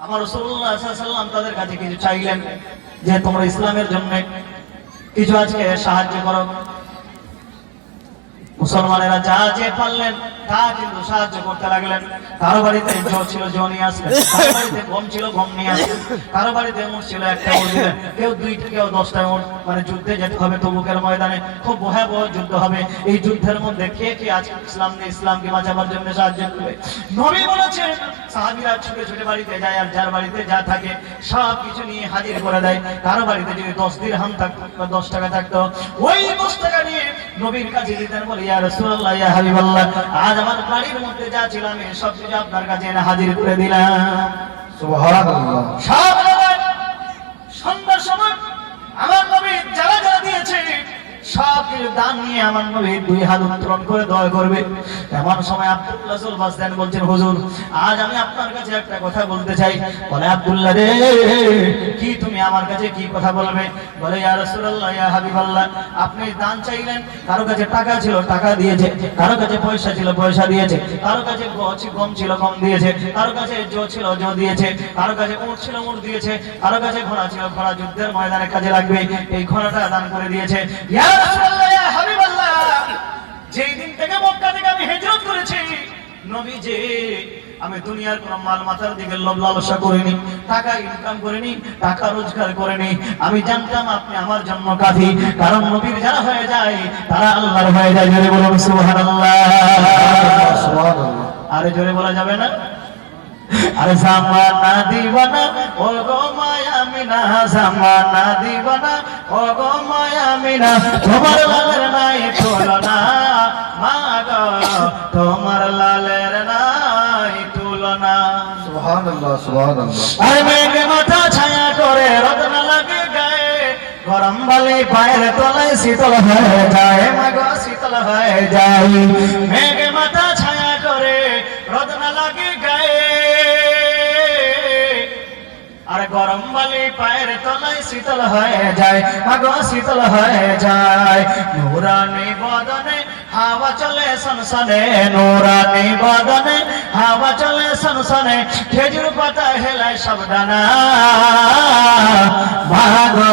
আমার রাসূলুল্লাহ সাল্লাল্লাহু আলাইহি ওয়াসাল্লাম তাদের কাছে কিছু চাইলেন যে তোমরা ইসলামের জন্য কিছু আজকে সাহায্য করো। মুসলমানেরা যা যে পারলেন তা কিন্তু সাহায্য করতে লাগলেন। কারো বাড়িতে জল ছিল জল নিয়ে আসলেন, কারো বাড়িতে গম ছিল গম নিয়ে আসলেন, কারো বাড়িতে উট ছিল একটা উট দিলেন, কেউ 2টা কেউ 10টা উট। মানে যুদ্ধে যেতে হবে, তবুকের ময়দানে খুব ভয়াবহ যুদ্ধ হবে। এই যুদ্ধের মধ্যে কে কে আজকে ইসলামকে বাঁচাবার জন্য সাহায্য করবে? নবী বলেছেন সাহাবীরা ছুটে ছুটে বাড়িতে যায়, আর যার বাড়িতে যা থাকে সব কিছু নিয়ে হাজির করে দেয়। কারো বাড়িতে যদি 10 দিরহাম থাকতো বা 10 টাকা থাকতো, ওই 10 টাকা নিয়ে নবীর কাছে দিতেন, বলে ইয়া রাসূলুল্লাহ ইয়া হাবিবাল্লাহ, আজ আমার বাড়ির মধ্যে যা ছিল আমি সব কিছু আপনার কাছে এনে হাজির করে দিলাম। সুবহানাল্লাহ। সব জায়গায় সন্ধ্যার সময় আমার নবী যারা যারা দিয়েছে সব কিছু দান নিয়ে আমার নবী 2 হাত উত্তোলন করে দোয়া করবে। এমন সময় আব্দুল্লাহ সুলবাসদান বলছেন, হুজুর আজ আমি আপনার কাছে একটা কথা বলতে চাই। বলে, আব্দুল্লাহ রে, কি তুমি আমার কাছে কি কথা বলবে? বলে, ইয়া রাসূলুল্লাহ ইয়া হাবিবাল্লাহ, আপনি দান চাইলেন, কারো কাছে টাকা ছিল টাকা দিয়েছে, কারো কাছে পয়সা ছিল পয়সা দিয়েছে, কারো কাছে গম ছিল গম দিয়েছে, কারো কাছে জো ছিল জো দিয়েছে, কারো কাছে উট ছিল উট দিয়েছে, কারো কাছে ঘোড়া ছিল ঘোড়া যুদ্ধের ময়দানে কাজে লাগবে এই ঘোড়াটা দান করে দিয়েছে। ইয়া রাসূলুল্লাহ ইয়া হাবিবাল্লাহ, যেই দিন থেকে মক্কা থেকে আমি হিজরত করেছি নবী যে আমি দুনিয়ার কোন মাল মাথার দিকে লোভ লালসা করিনি, টাকা ইনকাম করিনি, টাকা রোজগার করিনি। আমি জানতাম আপনি আমার জন্য কাফি, কারণ নবীর যারা হয়ে যায় তারা আল্লাহর হয়ে যায়। জোরে বলুন সুবহানাল্লাহ। সুবহানাল্লাহ। আরে জোরে বলা যাবে না? আরে জামানা দিবানা ও গো মায়া মিনা, জামানা দিবানা ও গো মায়া মিনা, তোমার লালের নাই তুলনা, মা গো তোমার লালের নাই তুলনা। সুবহানাল্লাহ। সুবহানাল্লাহ। আরে মেঘে মাথা ছায়া করে রত্ন লাগে গায়ে, গরম বালি পায়ের তলায় শীতল হয়ে যায়, মা গো শীতল হয়ে যায়। মেঘে মাথা ছায়া করে রত্ন লাগে গায়ে, আরে গরম বালি পায়ের তলায় শীতল হয়ে যায়, মা গো শীতল হয়ে যায়। নূরানি বদনে হাওয়া চলে সনসনে, নূরানি বদনে হাওয়া চলে সনসনে, খেজুর পাতা হেলায় সব ডানা, মা গো